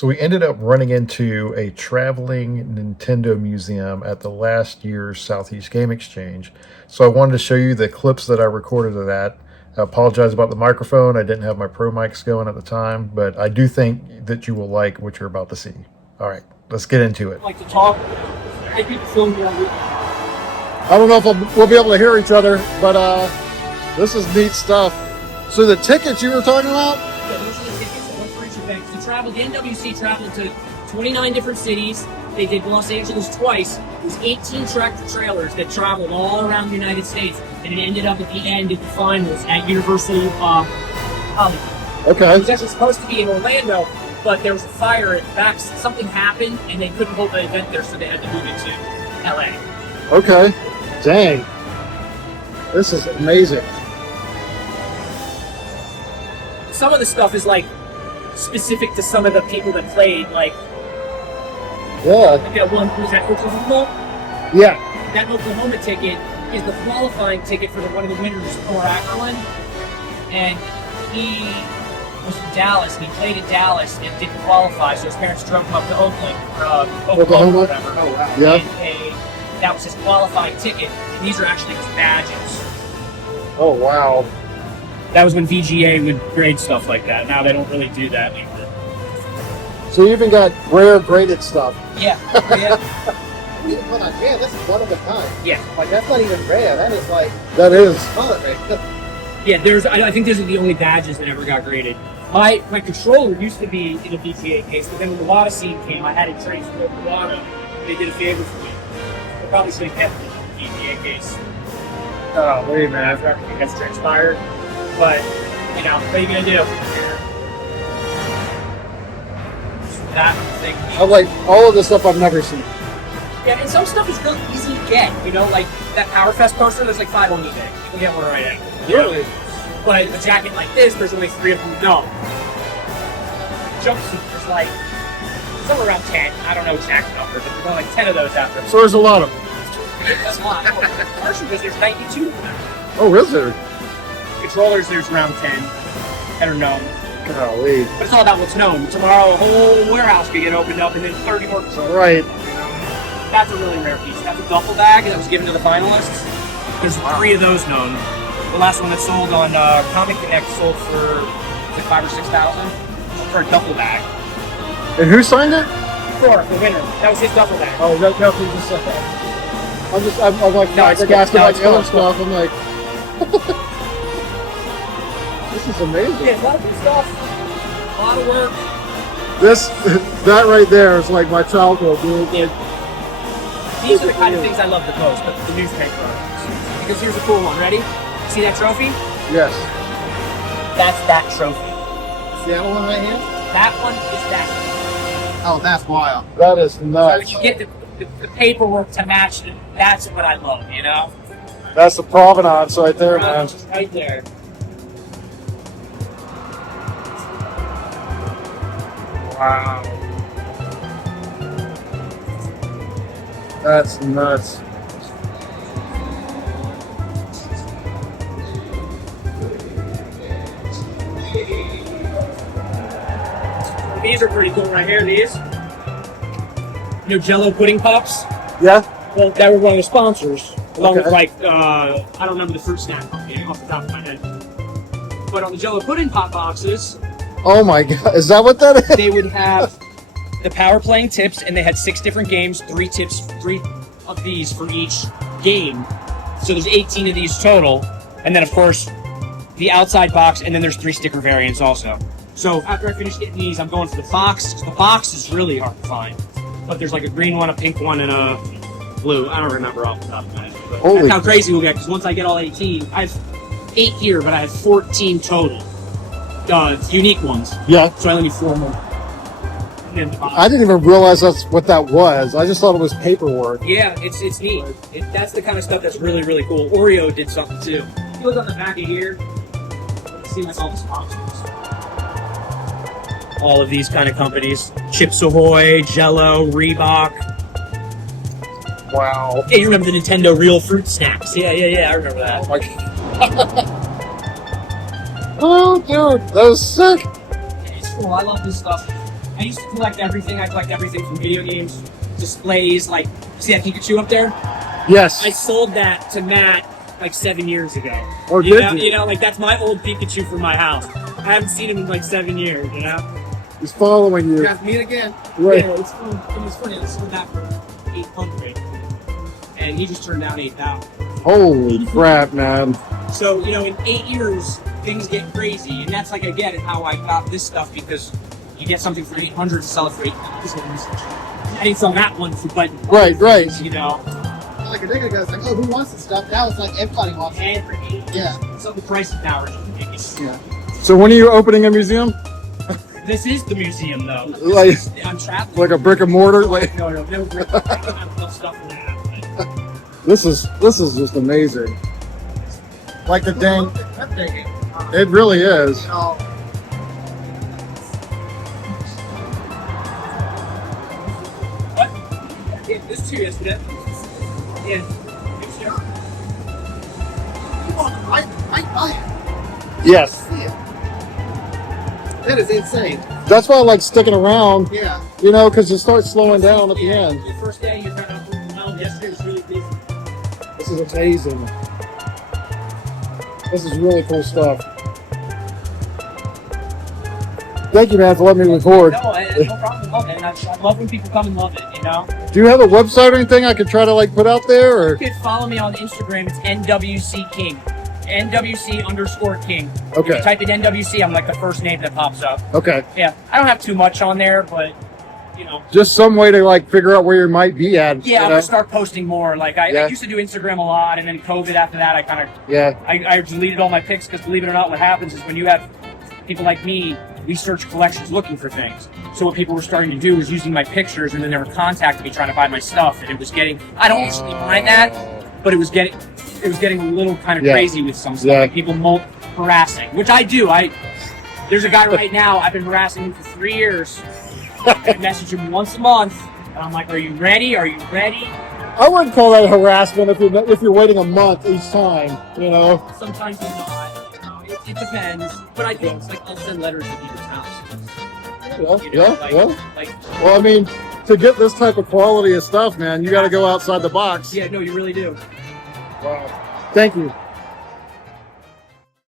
So we ended up running into a traveling Nintendo museum at the last year's Southeast Game Exchange. So I wanted to show you the clips that I recorded of that. I apologize about the microphone. I didn't have my pro mics going at the time, but I do think that you will like what you're about to see. All right, let's get into it. Like to talk. I could film you. I don't know if we'll be able to hear each other, but this is neat stuff. So the tickets you were talking about? Yeah, those are the tickets that went for each event. So the NWC traveled to 29 different cities. They did Los Angeles twice. It was 18 tractor trailers that traveled all around the United States, and it ended up at the end of the finals at Universal Hollywood. Okay. It was actually supposed to be in Orlando, but there was a fire at back. Something happened, and they couldn't hold the event there, so they had to move it to LA. Okay. Dang. This is amazing. Some of the stuff is like specific to some of the people that played, like that one who's at Oklahoma. Yeah. That Oklahoma ticket is the qualifying ticket for one of the winners, Thor Ackerlund. And he was from Dallas, and he played in Dallas and didn't qualify, so his parents drove him up to Oakland, or Oklahoma, or whatever. Oh, wow. Yeah. And that was his qualifying ticket, and these are actually his badges. Oh, wow. That was when VGA would grade stuff like that. Now they don't really do that anymore. So you even got rare graded stuff. Yeah. Yeah. Hold on, yeah, this is one of a kind. Yeah. Like, that's not even rare. That is like, That is. Yeah, I think those are the only badges that ever got graded. My controller used to be in a VGA case, but then when the Wada scene came, I had it transferred to Wada. They did a favor for me. They probably should have kept it in the VGA case. Oh, wait a minute, after everything gets transpired. But, you know, what are you going to do? That thing. I like all of the stuff I've never seen. Yeah, and some stuff is really easy to get. You know, like that PowerFest poster, there's like 5 on eBay. You can get one right now. Really? But a jacket like this, there's only 3 of them. No. Jumpsuit, there's like somewhere around 10. I don't know exact number, but there's only like 10 of those out there. So there's a lot of them. That's a lot. Cartridges, there's 92 of them. Oh, is there? Controllers, there's around 10 that are known. Golly. But it's all about what's known. Tomorrow, a whole warehouse could get opened up, and then 30 more controllers. Right. That's a really rare piece. That's a duffel bag that was given to the finalists. There's 3 of those known. The last one that sold on Comic Connect sold for like 5,000 or 6,000 for a duffel bag. And who signed it? For the winner. That was his duffel bag. Oh, that definitely just said that. I'm like, No, it's asking cool. about No, the other it's cool. stuff. I'm like, this is amazing. Yeah, a lot of good stuff. A lot of work. That right there is like my childhood, dude. Yeah. These are the kind of things I love the most, the newspaper articles. Because here's a cool one. Ready? See that trophy? Yes. That's that trophy. See that one right here? That one is that. Oh, that's wild. That is So nuts. you get the paperwork to match it. That's what I love, you know? That's the provenance right there, man. Right there. Wow. That's nuts. These are pretty cool right here, these. You know Jello pudding pops? Yeah? Well, that were one of the sponsors. Along Okay. with like, I don't remember the fruit snack company off the top of my head. But on the Jello pudding pop boxes, Oh my god. Is that what that is? they would have the power playing tips, and they had 6 different games, 3 tips, 3 of these for each game. So there's 18 of these total. And then of course, the outside box, and then there's 3 sticker variants also. So after I finish getting these, I'm going for the box. The box is really hard to find. But there's like a green one, a pink one, and a blue. I don't remember off the top of my head. But Holy- that's how crazy we'll get, because once I get all 18, I have 8 here, but I have 14 total. Unique ones. Yeah. So I only need 4 more. And then the box. I didn't even realize that's what that was. I just thought it was paperwork. Yeah, it's neat. That's the kind of stuff that's really, really cool. Oreo did something too. If you look on the back of here, you see that's all the sponsors. All of these kind of companies. Chips Ahoy, Jello, Reebok. Wow. Yeah, you remember the Nintendo Real Fruit Snacks. Yeah, I remember that. Like, oh, dude, that was sick. It's cool. I love this stuff. I used to collect everything. I collect everything from video games, displays. Like, see that Pikachu up there? Yes. I sold that to Matt like 7 years ago. Oh, you did know, you? you know, like that's my old Pikachu from my house. I haven't seen him in like 7 years. You know. He's following you. You guys meet again. Right. Yeah, it's funny. It was funny. I sold that for 800, and he just turned down 8,000. Holy crap, man. So, you know, in 8 years, things get crazy. And that's like, again, how I got this stuff, because you get something for 800 to sell it for 8,000. I didn't sell that one for, but, Right. you know. Like a decade ago, it's like, oh, who wants this stuff? Now it's like everybody wants it. Every, Yeah. so the prices now are just ridiculous. Yeah. So when are you opening a museum? This is the museum, though. Like- I'm traveling. Like a brick and mortar? Like, No, I don't have enough stuff for that. this is just amazing. Like the dang, Breathtaking. it really is. Oh, What? Yeah, this too yesterday. Yeah. Good job. I Yes. see it. That is insane. That's why I like sticking around, Yeah. you know, because you start slowing down at the Yeah, end. The first day you're kind of overwhelmed. Yesterday was really busy. This is amazing. This is really cool stuff. Thank you, man, for letting me record. No, no problem. Love it. And I love when people come and love it, you know? Do you have a website or anything I could try to like put out there? Or You can follow me on Instagram. It's NWC King. NWC_King. If okay, you type in NWC, I'm like the first name that pops up. okay, Yeah. I don't have too much on there, but, you know. just some way to like figure out where you might be at. Yeah, you I'm know? gonna start posting more. Like I Yeah. used to do Instagram a lot, and then COVID after that, I kind of Yeah, I deleted all my pics, because believe it or not, what happens is when you have people like me, we search collections looking for things. So what people were starting to do was using my pictures, and then they were contacting me trying to buy my stuff, and it was getting. I don't usually mind that, but it was getting a little kind of Yeah. crazy with some stuff. Yeah. Like people harassing, which I do. There's a guy right now I've been harassing him for 3 years. I message him once a month, and I'm like, "Are you ready? Are you ready?" I wouldn't call that harassment if you're waiting a month each time. You know. Sometimes it's not. You know, it depends. But I think it's like I'll send letters to people's houses. You know, like, Well, I mean, to get this type of quality of stuff, man, you got to go outside the box. yeah, no, you really do. Wow. Thank you.